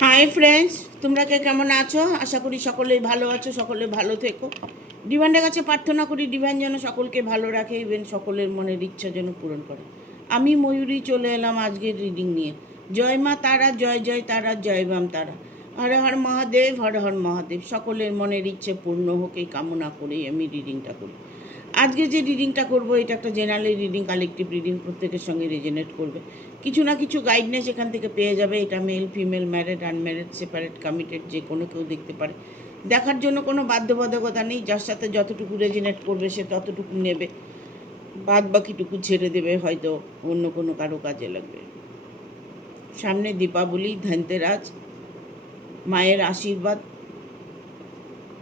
Hi friends, তোমরা কে কেমন আছো? আশা করি সকলেই ভালো আছো, সকলে ভালো থেকো। ডিভাইনের কাছে প্রার্থনা করি ডিভাইন যেন সকলকে ভালো রাখে, ইভেন সকলের মনের ইচ্ছা যেন পূরণ করে। আমি ময়ূরী চলে এলাম আজকের রিডিং নিয়ে। জয় মা তারা, জয় জয় তারা, জয় বাম তারা। হর হর মহাদেব, হর হর মহাদেব। সকলের মনের ইচ্ছে পূর্ণ হোক এই কামনা করেই আমি রিডিংটা করি। আজকে যে রিডিংটা করব এটা একটা জেনারেল রিডিং, কালেকটিভ রিডিং, প্রত্যেকের সঙ্গে রেজনেট করবে। কিছু না কিছু গাইডনেস এখান থেকে পেয়ে যাবে। এটা male female, married unmarried, separate committed, যে কোনো কেউ দেখতে পারে। দেখার জন্য কোনো বাধ্যবাধকতা নেই। যার সাথে যতটুকু রেজনেট করবে সে ততটুকু নেবে, বাদ বাকিটুকু ছেড়ে দেবে, হয়তো অন্য কোনো কারো কাজে লাগবে। সামনে দীপাবলি, ধনতেরাস, মায়ের আশীর্বাদ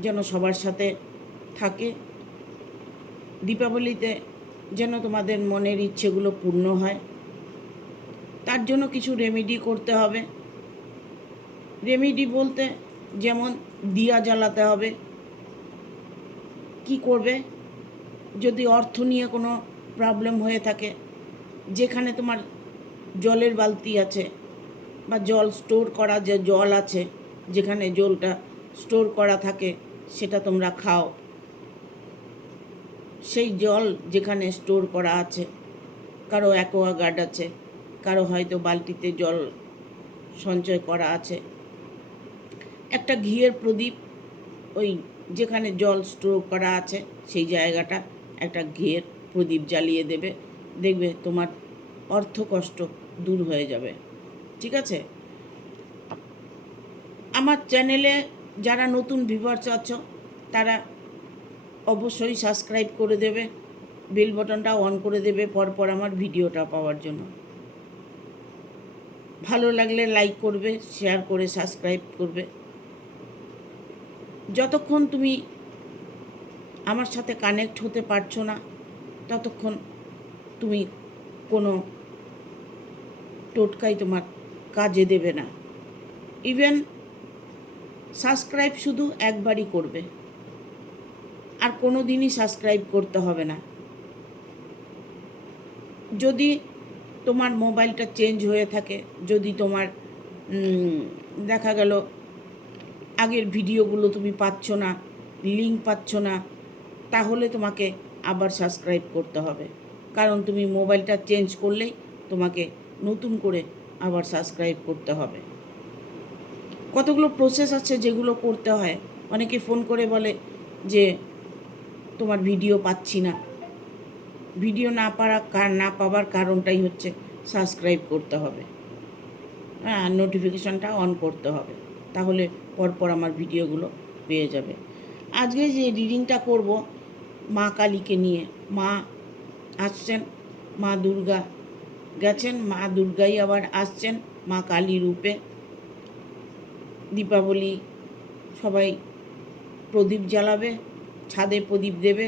যেন সবার সাথে থাকে। দীপাবলিতে যেন তোমাদের মনের ইচ্ছেগুলো পূর্ণ হয়, তার জন্য কিছু রেমেডি করতে হবে। রেমেডি বলতে যেমন দিয়া জ্বালাতে হবে। কি করবে? যদি অর্থ নিয়ে কোনো প্রবলেম হয়ে থাকে, যেখানে তোমার জলের বালতি আছে বা জল স্টোর করা যে জল আছে, যেখানে জলটা স্টোর করা থাকে সেটা তোমরা খাও। সেই জল যেখানে স্টোর করা আছে, কারো অ্যাকোয়াগার্ড আছে, কারো হয়তো বালতিতে জল সঞ্চয় করা আছে, একটা ঘিয়ের প্রদীপ ওই যেখানে জল স্টোর করা আছে সেই জায়গাটা একটা ঘিয়ের প্রদীপ জ্বালিয়ে দেবে। দেখবে তোমার অর্থকষ্ট দূর হয়ে যাবে। ঠিক আছে? আমার চ্যানেলে যারা নতুন ভিউয়ার্স আছো তারা অবশ্যই সাবস্ক্রাইব করে দেবে, বেল বাটনটা অন করে দেবে পরপর আমার ভিডিওটা পাওয়ার জন্য। ভালো লাগলে লাইক করবে, শেয়ার করে সাবস্ক্রাইব করবে। যতক্ষণ তুমি আমার সাথে কানেক্ট হতে পারছো না ততক্ষণ তুমি কোনো টোটকাই তোমার কাজে দেবে না। ইভেন সাবস্ক্রাইব শুধু একবারই করবে, আর কোনো দিনই সাবস্ক্রাইব করতে হবে না। যদি তোমার মোবাইলটা চেঞ্জ হয়ে থাকে, যদি তোমার দেখা গেল আগের ভিডিওগুলো তুমি পাচ্ছ না, লিঙ্ক পাচ্ছ না, তাহলে তোমাকে আবার সাবস্ক্রাইব করতে হবে। কারণ তুমি মোবাইলটা চেঞ্জ করলেই তোমাকে নতুন করে আবার সাবস্ক্রাইব করতে হবে। কতগুলো প্রসেস আছে যেগুলো করতে হয়। অনেকে ফোন করে বলে যে তোমার ভিডিও পাচ্ছি না। ভিডিও না পাওয়ার কারণটাই হচ্ছে সাবস্ক্রাইব করতে হবে, হ্যাঁ, নোটিফিকেশানটা অন করতে হবে, তাহলে পরপর আমার ভিডিওগুলো পেয়ে যাবে। আজকে যে রিডিংটা করব মা কালীকে নিয়ে। মা আসছেন, মা দুর্গা গেছেন, মা দুর্গাই আবার আসছেন মা কালী রূপে। দীপাবলি সবাই প্রদীপ জ্বালাবে, ছাদে প্রদীপ দেবে।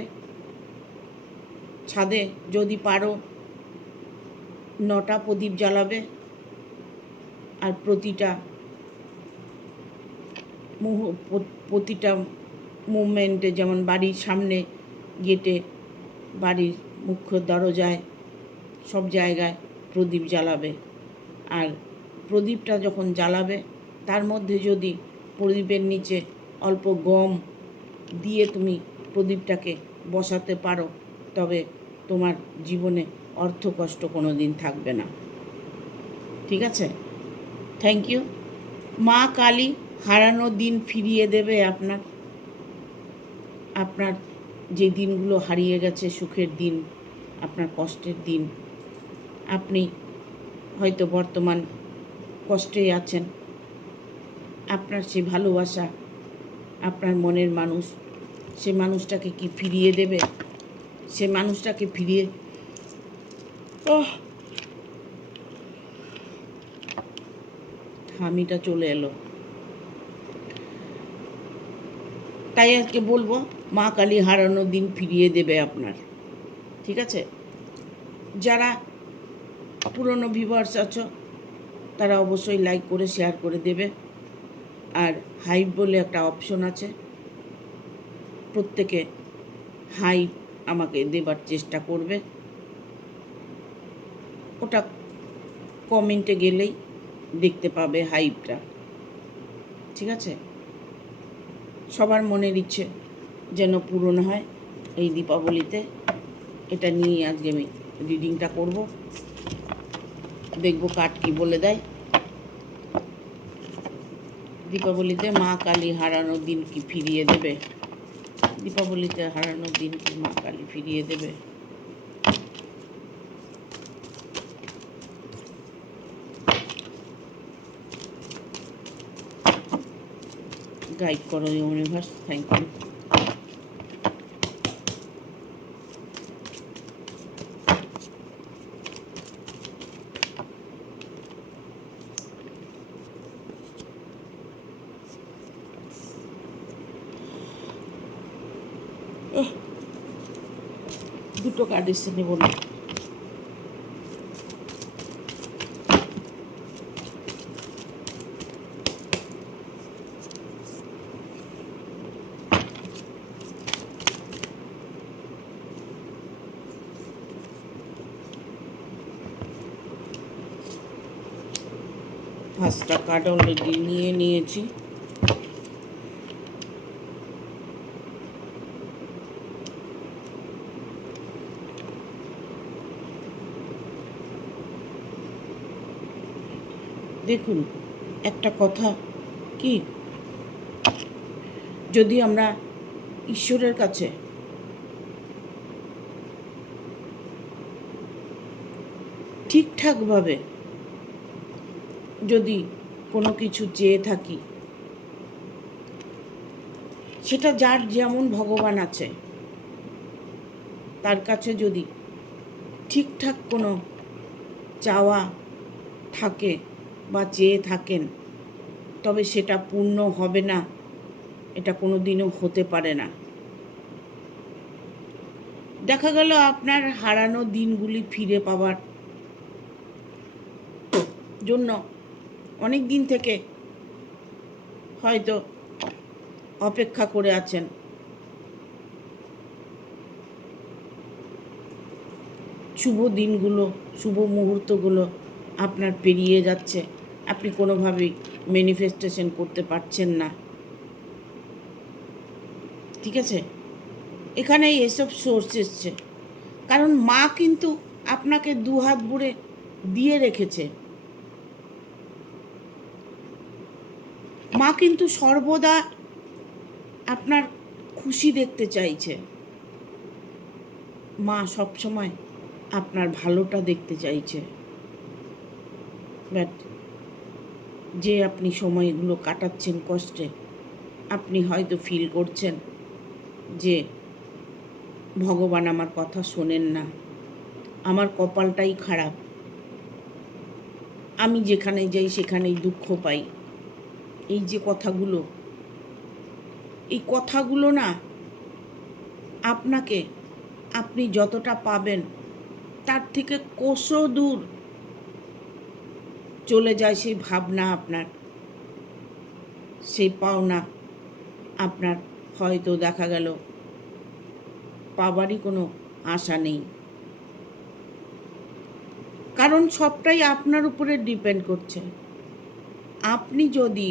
ছাদে যদি পারো 9টা প্রদীপ জ্বালাবে, আর প্রতিটা মুভমেন্টে, যেমন বাড়ির সামনে গেটে, বাড়ির মুখ্য দরজায়, সব জায়গায় প্রদীপ জ্বালাবে। আর প্রদীপটা যখন জ্বালাবে তার মধ্যে যদি প্রদীপের নিচে অল্প গম দিয়ে তুমি প্রদীপটাকে বসাতে পারো, তবে তোমার জীবনে অর্থকষ্ট কোনো দিন থাকবে না। ঠিক আছে? Thank you. মা কালী হারানো দিন ফিরিয়ে দেবে। আপনার যে দিনগুলো হারিয়ে গেছে, সুখের দিন, আপনার কষ্টের দিন, আপনি হয়তো বর্তমান কষ্টে আছেন, আপনার সে ভালোবাসা, আপনার মনের মানুষ, সে মানুষটাকে কি ফিরিয়ে দেবে? সে মানুষটাকে ফিরিয়ে হামিটা চলে এলো। তাই আজকে বলবো মা কালী হারানো দিন ফিরিয়ে দেবে আপনার। ঠিক আছে? যারা পুরনো ভিউয়ার্স আছো তারা অবশ্যই লাইক করে শেয়ার করে দেবে। আর হাইপ বলে একটা অপশন আছে, প্রত্যেকে হাইপ আমাকে দেবার চেষ্টা করবে। ওটা কমেন্টে গেলেই দেখতে পাবে হাইপটা। ঠিক আছে? সবার মনের ইচ্ছে যেন পূরণ হয় এই দীপাবলিতে। এটা নিয়ে আজকে আমি রিডিংটা করব, দেখব কার কী বলে দেয়। দীপাবলিতে মা কালী হারানো দিন কি ফিরিয়ে দেবে? দীপাবলিতে হারানো দিন কি মা কালী ফিরিয়ে দেবে? গাইড করো ইউনিভার্স, থ্যাংক ইউ। দুটো কার্ড এসে নেব না। পাঁচটা কার্ড অলরেডি নিয়ে নিয়েছি। দেখুন, একটা কথা কি, যদি আমরা ঈশ্বরের কাছে ঠিকঠাকভাবে যদি কোনো কিছু চেয়ে থাকি, সেটা যার যেমন ভগবান আছে তার কাছে যদি ঠিকঠাক কোনো চাওয়া থাকে বা চেয়ে থাকেন, তবে সেটা পূর্ণ হবে না, এটা কোনো দিনও হতে পারে না। দেখা গেল আপনার হারানো দিনগুলি ফিরে পাওয়ার জন্য অনেক দিন থেকে হয়তো অপেক্ষা করে আছেন। শুভ দিনগুলো, শুভ মুহূর্তগুলো আপনার পেরিয়ে যাচ্ছে, আপনি কোনোভাবেই ম্যানিফেস্টেশন করতে পারছেন না। ঠিক আছে? এখানেই এসব সোর্স এসছে, কারণ মা কিন্তু আপনাকে দুহাত ভরে দিয়ে রেখেছে। মা কিন্তু সর্বদা আপনার খুশি দেখতে চাইছে। মা সবসময় আপনার ভালোটা দেখতে চাইছে। বাট যে আপনি সময়গুলো কাটাচ্ছেন কষ্টে, আপনি হয়তো ফিল করছেন যে ভগবান আমার কথা শোনেন না, আমার কপালটাই খারাপ, আমি যেখানে যাই সেখানেই দুঃখ পাই। এই যে কথাগুলো, এই কথাগুলো না আপনাকে, আপনি যতটা পাবেন তার থেকে কোষও দূর চলে যায় সেই ভাবনা আপনার, সেই পাওনা আপনার হয়তো দেখা গেল পাবারই কোনো আশা নেই। কারণ সবটাই আপনার উপরে ডিপেন্ড করছে। আপনি যদি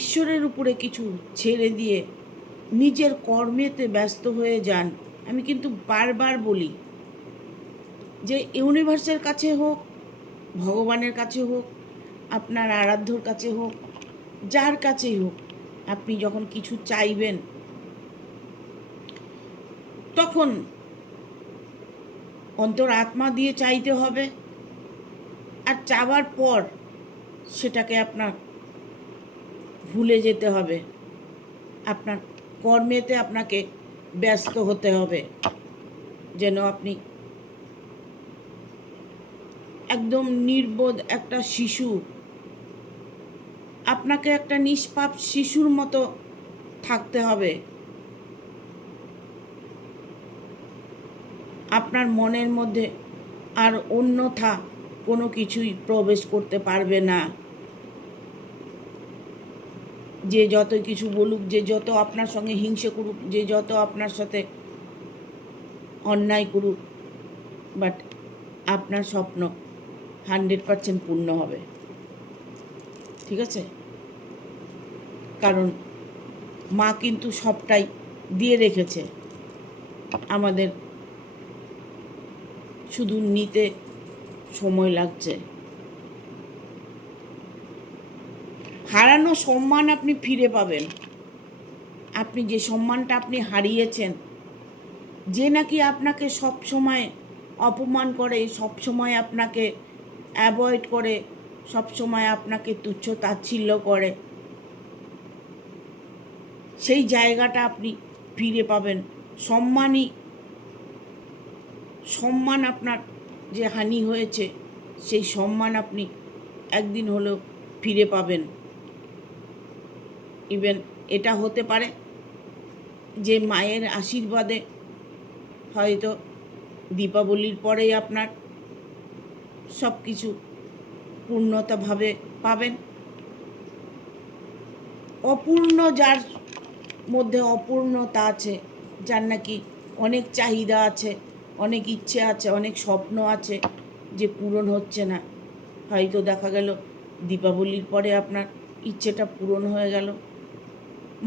ঈশ্বরের উপরে কিছু ছেড়ে দিয়ে নিজের কর্মেতে ব্যস্ত হয়ে যান, আমি কিন্তু বারবার বলি যে ইউনিভার্সের কাছে হোক, ভগবানের কাছে হোক, আপনার আরাধ্যর কাছে হোক, যার কাছেই হোক, আপনি যখন কিছু চাইবেন তখন অন্তর আত্মা দিয়ে চাইতে হবে। আর চাওয়ার পর সেটাকে আপনার ভুলে যেতে হবে, আপনার কর্মেতে আপনাকে ব্যস্ত হতে হবে, যেন আপনি একদম নির্বোধ একটা শিশু, আপনাকে একটা নিষ্পাপ শিশুর মতো থাকতে হবে। আপনার মনের মধ্যে আর অন্যথা কোনো কিছুই প্রবেশ করতে পারবে না। যে যত কিছু বলুক, যে যত আপনার সঙ্গে হিংসে করুক, যে যত আপনার সাথে অন্যায় করুক, বাট আপনার স্বপ্ন 100% পূর্ণ হবে। ঠিক আছে? কারণ মা কিন্তু সবটাই দিয়ে রেখেছে, আমাদের শুধু নিতে সময় লাগছে। হারানো সম্মান আপনি ফিরে পাবেন। আপনি যে সম্মানটা আপনি হারিয়েছেন, যে নাকি আপনাকে সব সময় অপমান করে, সব সময় আপনাকে অ্যাভয়েড করে, সব সময় আপনাকে তুচ্ছ তাচ্ছিল্য করে, সেই জায়গাটা আপনি ফিরে পাবেন। সম্মান আপনার যে হানি হয়েছে, সেই সম্মান আপনি একদিন হলেও ফিরে পাবেন। ইভেন এটা হতে পারে যে মায়ের আশীর্বাদে হয়তো দীপাবলির পরেই আপনার সব কিছু পূর্ণতাভাবে পাবেন। অপূর্ণ যার মধ্যে অপূর্ণতা আছে, যার নাকি অনেক চাহিদা আছে, অনেক ইচ্ছে আছে, অনেক স্বপ্ন আছে যে পূরণ হচ্ছে না, হয়তো দেখা গেল দীপাবলির পরে আপনার ইচ্ছেটা পূরণ হয়ে গেল।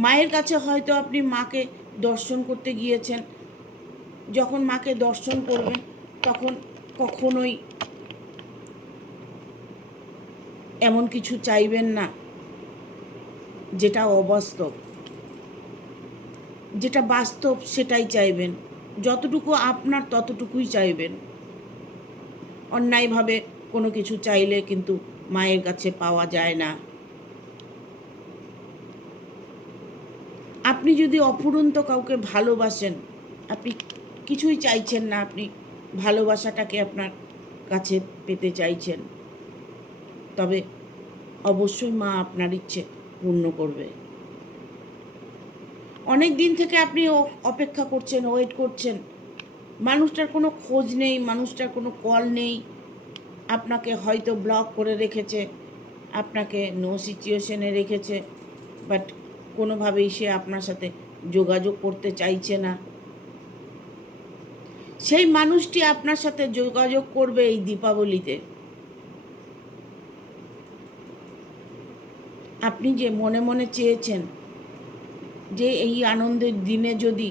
মায়ের কাছে হয়তো আপনি মাকে দর্শন করতে গিয়েছেন, যখন মাকে দর্শন করবেন তখন কখনোই এমন কিছু চাইবেন না যেটা অবাস্তব, যেটা বাস্তব সেটাই চাইবেন। যতটুকু আপনার ততটুকুই চাইবেন। অন্যায়ভাবে কোনো কিছু চাইলে কিন্তু মায়ের কাছে পাওয়া যায় না। আপনি যদি অফুরন্ত কাউকে ভালোবাসেন, আপনি কিছুই চাইছেন না, আপনি ভালোবাসাটাকে আপনার কাছে পেতে চাইছেন, তবে অবশ্যই মা আপনার ইচ্ছে পূর্ণ করবে। অনেক দিন থেকে আপনি অপেক্ষা করছেন, ওয়েট করছেন, মানুষটার কোনো খোঁজ নেই, মানুষটার কোনো কল নেই, আপনাকে হয়তো ব্লক করে রেখেছে, আপনাকে নো সিচুয়েশনে রেখেছে, বাট কোনোভাবেই সে আপনার সাথে যোগাযোগ করতে চাইছে না। সেই মানুষটি আপনার সাথে যোগাযোগ করবে এই দীপাবলিতে। আপনি যে মনে মনে চেয়েছেন যে এই আনন্দের দিনে যদি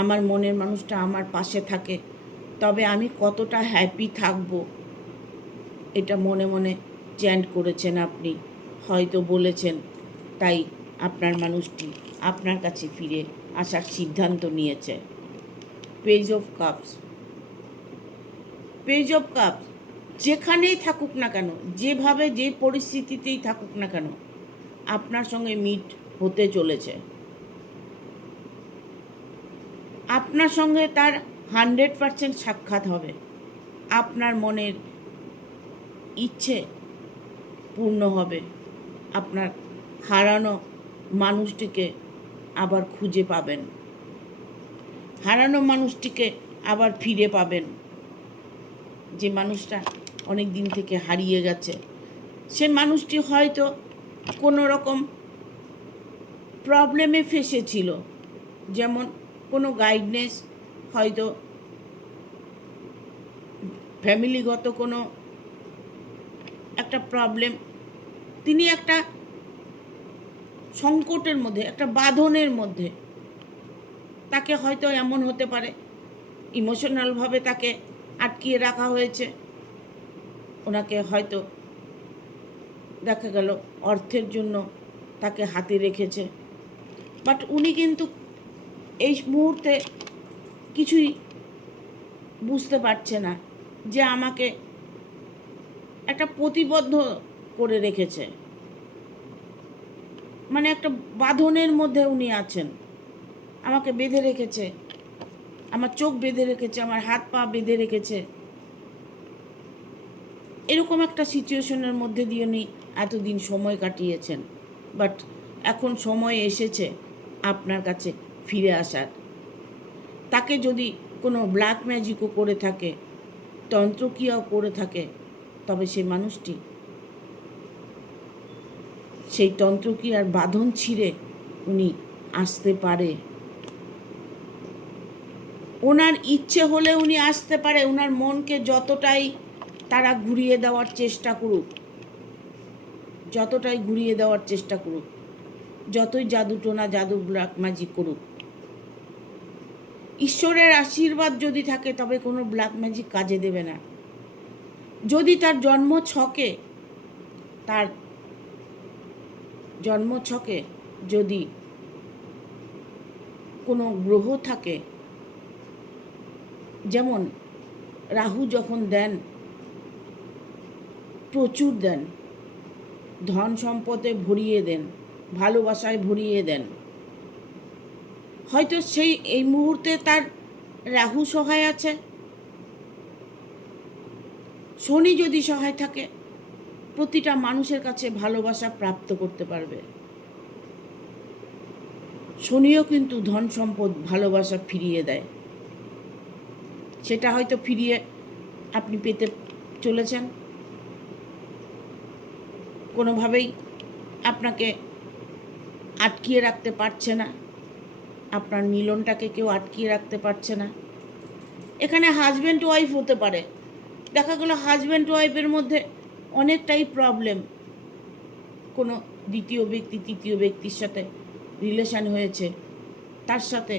আমার মনের মানুষটা আমার পাশে থাকে, তবে আমি কতটা হ্যাপি থাকব, এটা মনে মনে চ্যান্ট করেছেন আপনি, হয়তো বলেছেন, তাই আপনার মানুষটি আপনার কাছে ফিরে আসার সিদ্ধান্ত নিয়েছে। Page of cups, page of cups যেখানেই থাকুক না কেন, যেভাবে যে পরিস্থিতিতেই থাকুক না কেন, আপনার সঙ্গে মিট হতে চলেছে। আপনার সঙ্গে তার 100% সাক্ষাৎ হবে। আপনার মনের ইচ্ছে পূর্ণ হবে। আপনার হারানো মানুষটিকে আবার খুঁজে পাবেন, হারানো মানুষটিকে আবার ফিরে পাবেন। যে মানুষটা অনেক দিন থেকে হারিয়ে গেছে, সে মানুষটি হয়তো কোনো রকম প্রবলেমে ফেসেছিল, যেমন কোনো গাইডনেস, হয়তো ফ্যামিলিগত কোনো একটা প্রবলেম, তিনি একটা সংকটের মধ্যে, একটা বাঁধনের মধ্যে, তাকে হয়তো এমন হতে পারে ইমোশনালভাবে তাকে আটকিয়ে রাখা হয়েছে, ওনাকে হয়তো দেখা গেল অর্থের জন্য তাকে হাতে রেখেছে, বাট উনি কিন্তু এই মুহূর্তে কিছুই বুঝতে পারছে না যে আমাকে একটা প্রতিবদ্ধ করে রেখেছে, মানে একটা বাঁধনের মধ্যে উনি আছেন, আমাকে বেঁধে রেখেছে, আমার চোখ বেঁধে রেখেছে, আমার হাত পা বেঁধে রেখেছে। এরকম একটা সিচুয়েশনের মধ্যে দিয়ে উনি এতদিন সময় কাটিয়েছেন, বাট এখন সময় এসেছে আপনার কাছে ফিরে আসার। তাকে যদি কোনো ব্ল্যাক ম্যাজিকও করে থাকে, তন্ত্রক্রিয়াও করে থাকে, তবে সেই মানুষটি সেই তন্ত্রক্রিয়ার বাঁধন ছিঁড়ে উনি আসতে পারে। ওনার ইচ্ছে হলে উনি আসতে পারে, ওনার মনকে যতটাই তারা ঘুরিয়ে দেওয়ার চেষ্টা করুক, যতটাই ঘুরিয়ে দেওয়ার চেষ্টা করুক, যতই জাদু টোনা জাদু ব্ল্যাক ম্যাজিক করুক, ঈশ্বরের আশীর্বাদ যদি থাকে তবে কোনো ব্ল্যাক ম্যাজিক কাজে দেবে না। যদি তার জন্ম ছকে যদি কোনো গ্রহ থাকে, যেমন রাহু যখন দেন প্রচুর দেন, ধন সম্পদে ভরিয়ে দেন, ভালোবাসায় ভরিয়ে দেন, হয়তো এই মুহূর্তে তার রাহু সহায় আছে। শনি যদি সহায় থাকে, প্রতিটা মানুষের কাছে ভালোবাসা প্রাপ্ত করতে পারবে। শনিও কিন্তু ধন সম্পদ ভালোবাসা ফিরিয়ে দেয়, সেটা হয়তো ফিরিয়ে আপনি পেতে চলেছেন। কোনোভাবেই আপনাকে আটকিয়ে রাখতে পারছে না, আপনার মিলনটাকে কেউ আটকিয়ে রাখতে পারছে না। এখানে হাজব্যান্ড ওয়াইফ হতে পারে, দেখা গেলো হাজব্যান্ড ওয়াইফের মধ্যে অনেকটাই প্রবলেম, কোনো দ্বিতীয় ব্যক্তি তৃতীয় ব্যক্তির সাথে রিলেশন হয়েছে, তার সাথে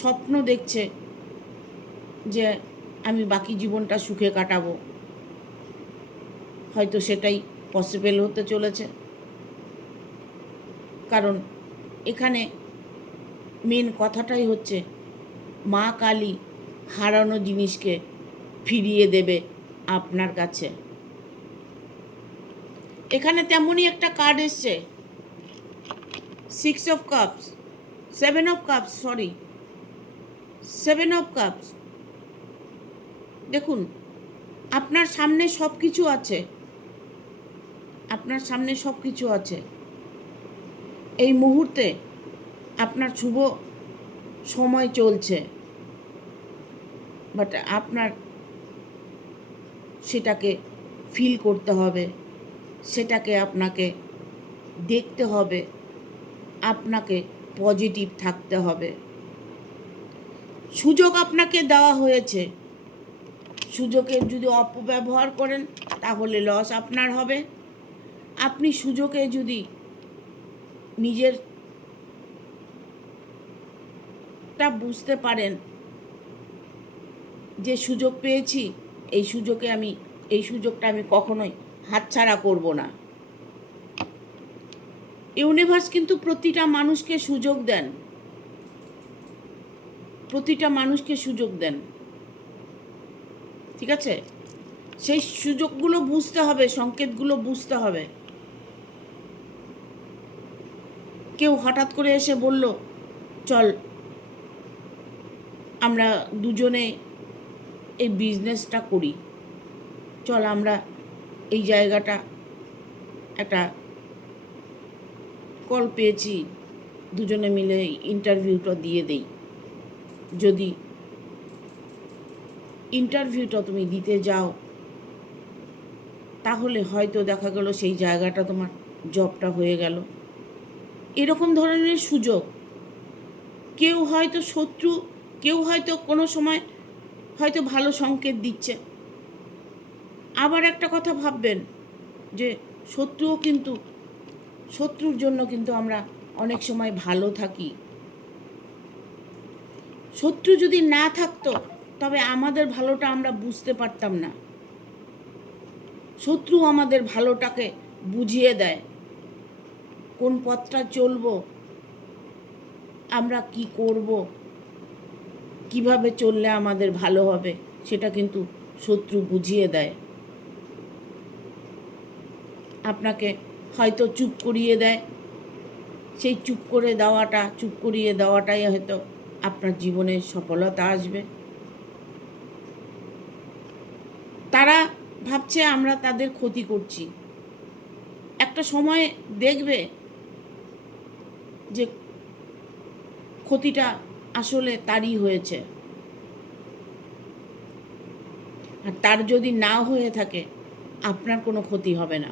স্বপ্ন দেখছে যে আমি বাকি জীবনটা সুখে কাটাবো, হয়তো সেটাই পসিবল হতে চলেছে। কারণ এখানে মেন কথাটাই হচ্ছে মা কালী হারানো জিনিসকে ফিরিয়ে দেবে আপনার কাছে। এখানে তেমনই একটা কার্ড এসছে, 7 অফ কাপস। দেখুন, আপনার সামনে সব কিছু আছে, এই মুহূর্তে আপনার শুভ সময় চলছে, বাট আপনার সেটাকে ফিল করতে হবে, সেটাকে আপনাকে দেখতে হবে, আপনাকে পজিটিভ থাকতে হবে। সুযোগ আপনাকে দেওয়া হয়েছে, সুযোগের যদি অপব্যবহার করেন তাহলে লস আপনার হবে। আপনি সুযোগে যদি নিজেরটা বুঝতে পারেন যে সুযোগ পেয়েছি, এই সুযোগটা আমি কখনোই হাতছাড়া করব না। ইউনিভার্স কিন্তু প্রতিটা মানুষকে সুযোগ দেন, ঠিক আছে? সেই সুযোগগুলো বুঝতে হবে, সংকেতগুলো বুঝতে হবে। কেউ হঠাৎ করে এসে বলল, চল আমরা দুজনে এই বিজনেসটা করি, চল আমরা এই জায়গাটা একটা কল পেয়েছি, দুজনে মিলে ইন্টারভিউটা দিয়ে দেই। যদি ইন্টারভিউটা তুমি দিতে যাও তাহলে হয়তো দেখা গেল সেই জায়গাটা তোমার জবটা হয়ে গেল। এরকম ধরনের সুযোগ, কেউ হয়তো শত্রু, কেউ হয়তো কোনো সময় হয়তো ভালো সংকেত দিচ্ছে। আবার একটা কথা ভাববেন যে শত্রুর জন্য কিন্তু আমরা অনেক সময় ভালো থাকি। শত্রু যদি না থাকতো তবে আমাদের ভালোটা আমরা বুঝতে পারতাম না। শত্রু আমাদের ভালোটাকে বুঝিয়ে দেয়, কোন পথটা চলবো, আমরা কি করব, কিভাবে চললে আমাদের ভালো হবে, সেটা কিন্তু শত্রু বুঝিয়ে দেয়। আপনাকে হয়তো চুপ করিয়ে দেয়, সেই চুপ করিয়ে দেওয়াটাই হয়তো আপনার জীবনে সফলতা আসবে। তারা ভাবছে আমরা তাদের ক্ষতি করছি, একটা সময় দেখবে যে ক্ষতিটা আসলে তারই হয়েছে। আর তার যদি না হয়ে থাকে আপনার কোনো ক্ষতি হবে না।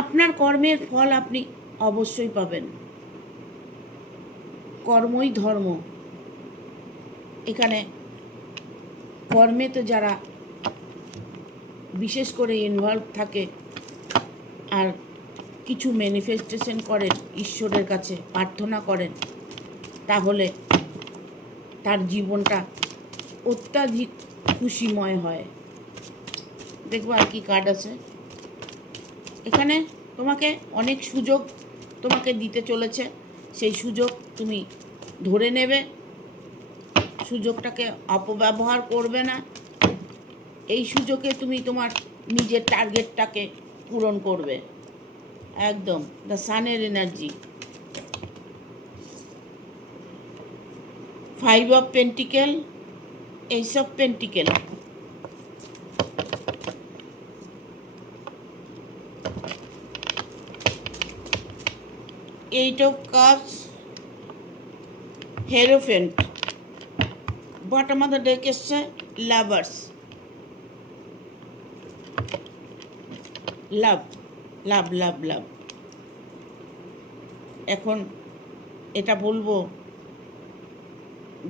আপনার কর্মের ফল আপনি অবশ্যই পাবেন। কর্মই ধর্ম। এখানে কর্মে তো যারা বিশেষ করে ইনভলভ থাকে আর কিছু ম্যানিফেস্টেশন করেন, ঈশ্বরের কাছে প্রার্থনা করেন, তাহলে তার জীবনটা অত্যাধিক খুশিময় হয়। দেখবো আর কি কার্ড আছে এখানে। তোমাকে অনেক সুযোগ তোমাকে দিতে চলেছে, সেই সুযোগ তুমি ধরে নেবে, সুযোগটাকে অপব্যবহার করবে না। এই সুযোগে তুমি তোমার নিজের টার্গেটটাকে পূরণ করবে। একদম দ্য সানের energy, 5 of pentacle, ace of pentacle, 8 of cups, hierophant, bottom of the deck এসছে lovers, love love love love. এখন এটা বলবো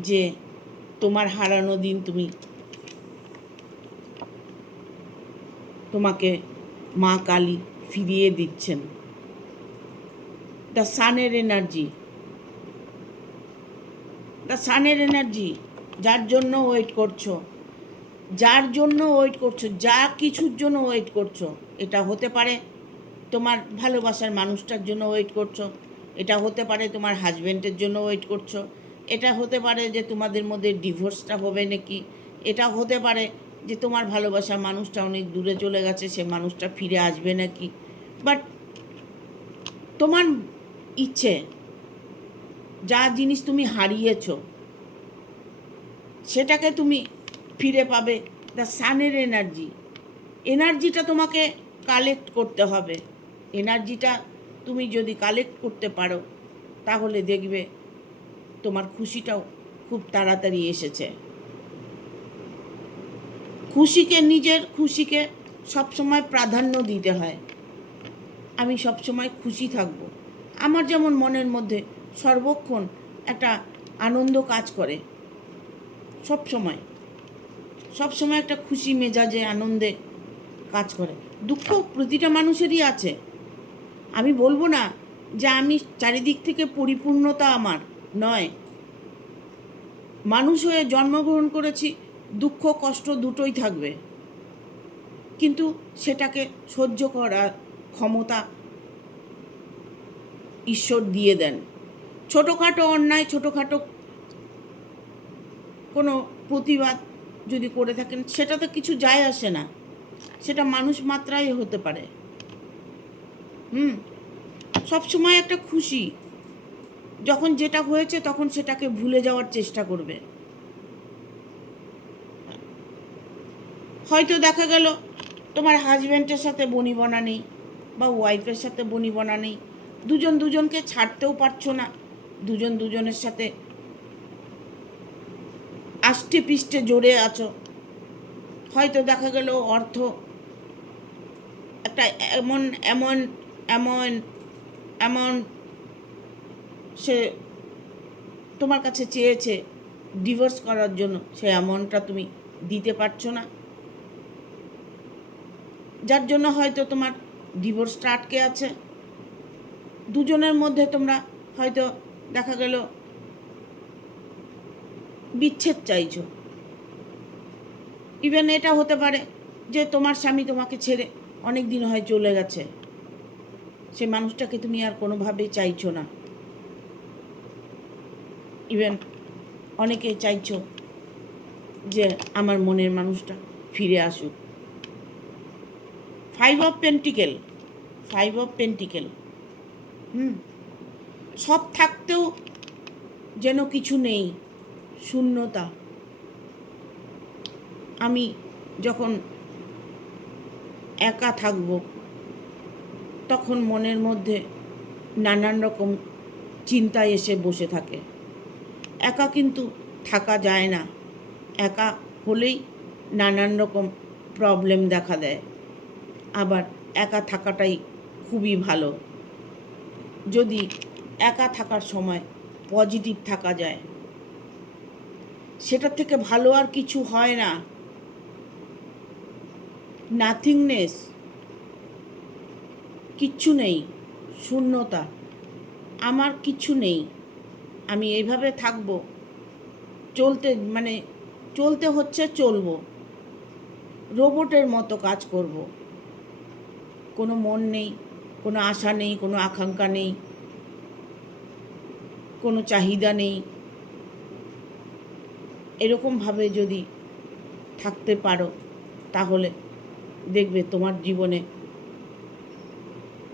যে তোমার হারানো দিন তোমাকে মা কালী ফিরিয়ে দিচ্ছেন। দ্য সানের এনার্জি, দ্য সানের এনার্জি, যার জন্য ওয়েট করছো, যার জন্য ওয়েট করছো, যা কিছুর জন্য ওয়েট করছো, এটা হতে পারে তোমার ভালোবাসার মানুষটার জন্য ওয়েট করছো, এটা হতে পারে তোমার হাজব্যান্ডের জন্য ওয়েট করছো, এটা হতে পারে যে তোমাদের মধ্যে ডিভোর্সটা হবে নাকি, এটা হতে পারে যে তোমার ভালোবাসার মানুষটা অনেক দূরে চলে গেছে, সে মানুষটা ফিরে আসবে নাকি। বাট তোমার ইচ্ছে, যা জিনিস তুমি হারিয়েছো সেটাকে তুমি ফিরে পাবে। দ্য সানের এনার্জি, এনার্জিটা তোমাকে কালেক্ট করতে হবে। এনার্জিটা তুমি যদি কালেক্ট করতে পারো তাহলে দেখবে তোমার খুশিটাও খুব তাড়াতাড়ি এসেছে। নিজের খুশিকে সবসময় প্রাধান্য দিতে হয়। আমি সবসময় খুশি থাকব, আমার যেমন মনের মধ্যে সর্বক্ষণ একটা আনন্দ কাজ করে, সবসময় একটা খুশি মেজাজে আনন্দে কাজ করে। দুঃখ প্রতিটা মানুষেরই আছে, আমি বলবো না যে আমি চারিদিক থেকে পরিপূর্ণতা আমার নয়। মানুষ হয়ে জন্মগ্রহণ করেছি, দুঃখ কষ্ট দুটোই থাকবে, কিন্তু সেটাকে সহ্য করার ক্ষমতা ঈশ্বর দিয়ে দেন। ছোটোখাটো অন্যায়, ছোটোখাটো কোনো প্রতিবাদ যদি করে থাকেন সেটাতে কিছু যায় আসে না, সেটা মানুষ মাত্রাই হতে পারে। সবসময় একটা খুশি, যখন যেটা হয়েছে তখন সেটাকে ভুলে যাওয়ার চেষ্টা করবে। হয়তো দেখা গেল তোমার হাজব্যান্ডের সাথে বনিবনা নেই বা ওয়াইফের সাথে বনিবনা নেই, দুজনকে ছাড়তেও পারছো না, দুজনের সাথে আষ্টে পিষ্টে জড়ে আছো। হয়তো দেখা গেল অর্থ একটা এমন সে তোমার কাছে চেয়েছে ডিভোর্স করার জন্য, সে অ্যামাউন্টটা তুমি দিতে পারছো না, যার জন্য হয়তো তোমার ডিভোর্সটা আটকে আছে। দুজনের মধ্যে তোমরা হয়তো দেখা গেল বিচ্ছেদ চাইছো। ইভেন এটা হতে পারে যে তোমার স্বামী তোমাকে ছেড়ে অনেক দিন হয় চলে গেছে, সে মানুষটাকে তুমি আর কোনোভাবেই চাইছো না। ইভেন অনেকে চাইছো যে আমার মনের মানুষটা ফিরে আসুক। 5 অফ পেন্টিকেল, সব থাকতেও যেন কিছু নেই, শূন্যতা। আমি যখন একা থাকব তখন মনের মধ্যে নানান রকম চিন্তা এসে বসে থাকে। একা কিন্তু থাকা যায় না, একা হলেই নানান রকম প্রবলেম দেখা দেয়। আবার একা থাকাটাই খুবই ভালো, যদি একা থাকার সময় পজিটিভ থাকা যায়, সেটার থেকে ভালো আর কিছু হয় না। নাথিংনেস, কিচ্ছু নেই, শূন্যতা, আমার কিছু নেই, আমি এইভাবে থাকবো, চলতে হচ্ছে, চলবো, রোবটের মতো কাজ করব, কোনো মন নেই, কোনো আশা নেই, কোনো আকাঙ্ক্ষা নেই, কোনো চাহিদা নেই। এরকমভাবে যদি থাকতে পারো তাহলে দেখবে তোমার জীবনে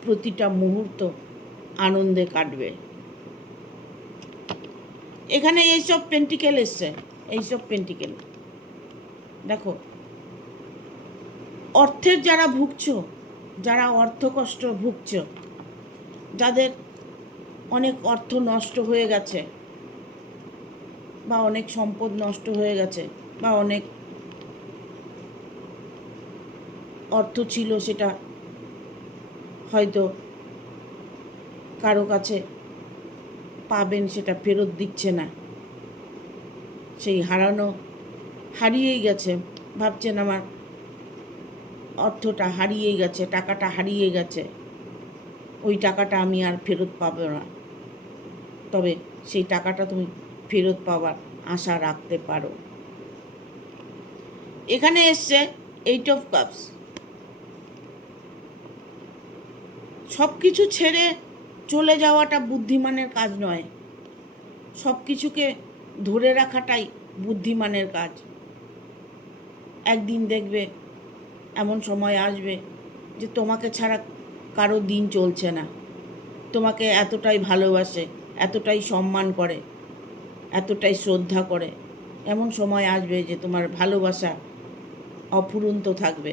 প্রতিটা মুহূর্ত আনন্দে কাটবে। এখানে এইসব পেন্টিকেল এসছে, এইসব পেন্টিকেল দেখো, অর্থের যারা ভুগছো, যারা অর্থকষ্ট ভুগছো, যাদের অনেক অর্থ নষ্ট হয়ে গেছে বা অনেক সম্পদ নষ্ট হয়ে গেছে বা অনেক অর্থ ছিল, সেটা হয়তো কারো কাছে পাবেন, সেটা ফেরত দিচ্ছে না, সেই হারিয়েই গেছে, ভাবছেন আমার অর্থটা হারিয়েই গেছে, টাকাটা হারিয়ে গেছে, ওই টাকাটা আমি আর ফেরত পাবো না। তবে সেই টাকাটা তুমি ফেরত পাবার আশা রাখতে পারো। এখানে এসছে 8 অফ কাপস। সব কিছু ছেড়ে চলে যাওয়াটা বুদ্ধিমানের কাজ নয়, সব কিছুকে ধরে রাখাটাই বুদ্ধিমানের কাজ। একদিন দেখবে এমন সময় আসবে যে তোমাকে ছাড়া কারো দিন চলছে না, তোমাকে এতটাই ভালোবাসে, এতটাই সম্মান করে, এতটাই শ্রদ্ধা করে, এমন সময় আসবে যে তোমার ভালোবাসা অফুরন্ত থাকবে।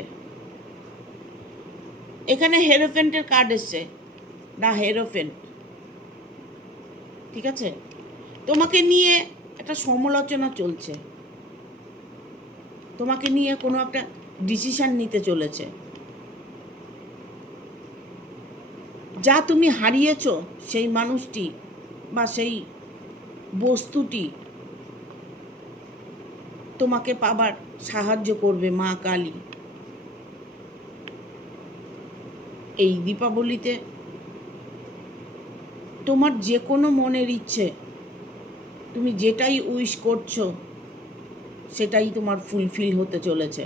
এখানে হেরোফেন্টের কার্ড এসছে, দ্য হেরোফেন্ট। ঠিক আছে, তোমাকে নিয়ে একটা সমালোচনা চলছে, তোমাকে নিয়ে কোনো একটা ডিসিশন নিতে চলেছে। যা তুমি হারিয়েছো, সেই মানুষটি বা সেই বস্তুটি তোমাকে পাবার সাহায্য করবে মা কালী। এই দীপাবলিতে তোমার যে কোনো মনের ইচ্ছে, তুমি যেটাই উইশ করছো, সেটাই তোমার ফুলফিল হতে চলেছে।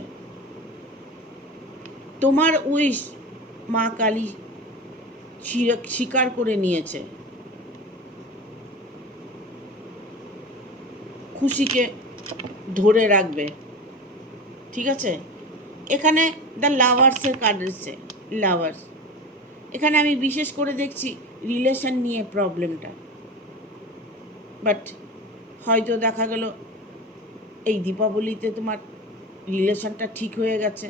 তোমার উইশ মা কালী স্বীকার করে নিয়েছে। খুশিকে ধরে রাখবে। ঠিক আছে, এখানে দ্য লাভার্সের কার্ড এসছে, লাভার্স। এখানে আমি বিশেষ করে দেখছি রিলেশন নিয়ে প্রবলেমটা, বাট হয়তো দেখা গেল এই দীপাবলিতে তোমার রিলেশনটা ঠিক হয়ে গেছে,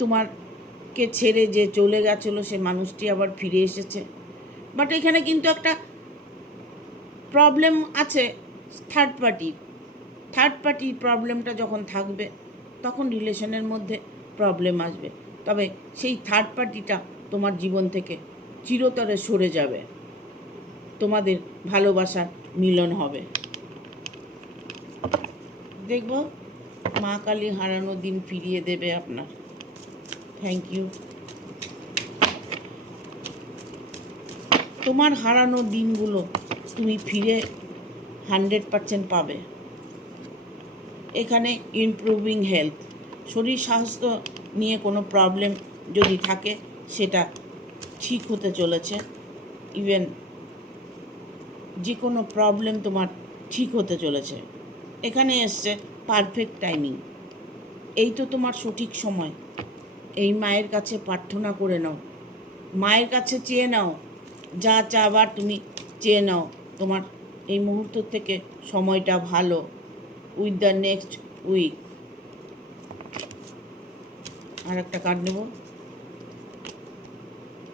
তোমারকে ছেড়ে যে চলে গেছিলো সে মানুষটি আবার ফিরে এসেছে। বাট এখানে কিন্তু একটা প্রবলেম আছে থার্ড পার্টির প্রবলেমটা যখন থাকবে তখন রিলেশনের মধ্যে প্রবলেম আসবে। তবে সেই থার্ড পার্টিটা তোমার জীবন থেকে চিরতরে সরে যাবে, তোমাদের ভালোবাসার মিলন হবে। দেখব মা কালী হারানো দিন ফিরিয়ে দেবে আপনার। Thank you. তোমার হারানো দিনগুলো তুমি ফিরে 100% পাবে। এখানে ইমপ্রুভিং হেলথ, শরীর স্বাস্থ্য নিয়ে কোনো প্রবলেম যদি থাকে সেটা ঠিক হতে চলেছে। ইভেন যে কোনো প্রবলেম তোমার ঠিক হতে চলেছে। এখানে এসছে পারফেক্ট টাইমিং। এই তো তোমার সঠিক সময়। এই মায়ের কাছে প্রার্থনা করে নাও, মায়ের কাছে চেয়ে নাও, যা চাবার তুমি চেয়ে নাও। তোমার এই মুহূর্ত থেকে সময়টা ভালো। With the next week. আর একটা কার্ড নেব,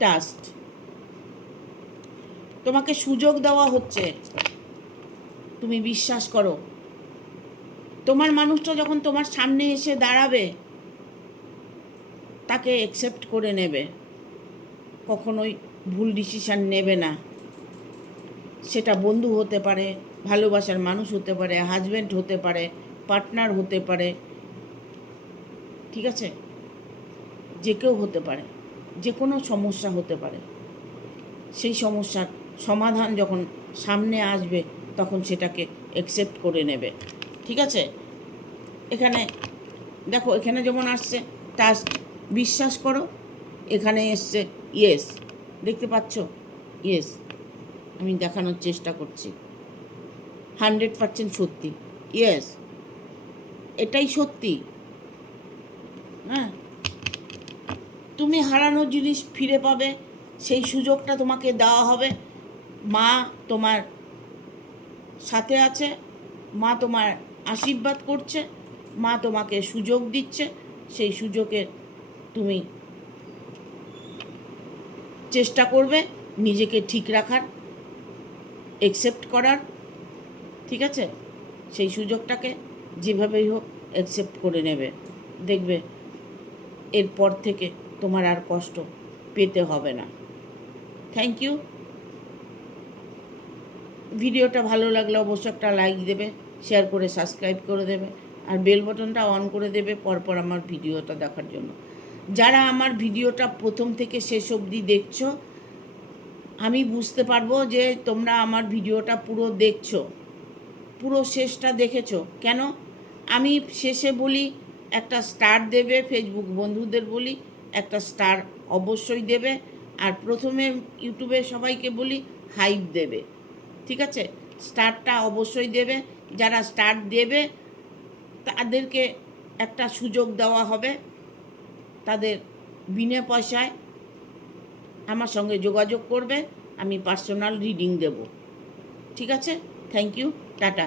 টাস্ট। তোমাকে সুযোগ দেওয়া হচ্ছে, তুমি বিশ্বাস করো। তোমার মানুষটা যখন তোমার সামনে এসে দাঁড়াবে তাকে অ্যাকসেপ্ট করে নেবে, কখনোই ভুল ডিসিশান নেবে না। সেটা বন্ধু হতে পারে, ভালোবাসার মানুষ হতে পারে, হাজব্যান্ড হতে পারে, পার্টনার হতে পারে, ঠিক আছে, যে কেউ হতে পারে। যে কোনো সমস্যা হতে পারে, সেই সমস্যার সমাধান যখন সামনে আসবে তখন সেটাকে অ্যাকসেপ্ট করে নেবে। ঠিক আছে? এখানে দেখো, এখানে যেমন আসছে ট্রাস্ট, বিশ্বাস করো, এখানে এসছে ইয়েস, দেখতে পাচ্ছ? ইয়েস, আমি দেখানোর চেষ্টা করছি, 100% সত্যি। ইয়েস, এটাই সত্যি। হ্যাঁ, তুমি হারানো জিনিস ফিরে পাবে, সেই সুযোগটা তোমাকে দেওয়া হবে। মা তোমার সাথে আছে, মা তোমার আশীর্বাদ করছে, মা তোমাকে সুযোগ দিচ্ছে, সেই সুযোগের তুমি চেষ্টা করবে নিজেকে ঠিক রাখার, অ্যাকসেপ্ট করার। ঠিক আছে? সেই সুযোগটাকে যেভাবেই হোক অ্যাকসেপ্ট করে নেবে, দেখবে এরপর থেকে তোমার আর কষ্ট পেতে হবে না। Thank you. ভিডিওটা ভালো লাগলে অবশ্যই একটা লাইক দেবে, শেয়ার করে সাবস্ক্রাইব করে দেবে, আর বেল বাটনটা অন করে দেবে পরপর আমার ভিডিওটা দেখার জন্য। যারা আমার ভিডিওটা প্রথম থেকে শেষ অবধি দেখছো, আমি বুঝতে পারবো যে তোমরা আমার ভিডিওটা পুরো দেখছো, পুরো শেষটা দেখেছো। কেন? আমি শেষে বলি একটা স্টার দেবে, ফেসবুক বন্ধুদের বলি একটা স্টার অবশ্যই দেবে, আর প্রথমে ইউটিউবে সবাইকে বলি হাইপ দেবে। ঠিক আছে? স্টারটা অবশ্যই দেবে। যারা স্টার দেবে তাদেরকে একটা সুযোগ দেওয়া হবে, তাদের বিনা পয়সায় আমার সঙ্গে যোগাযোগ করবে, আমি পার্সোনাল রিডিং দেব। ঠিক আছে? Thank you, tata.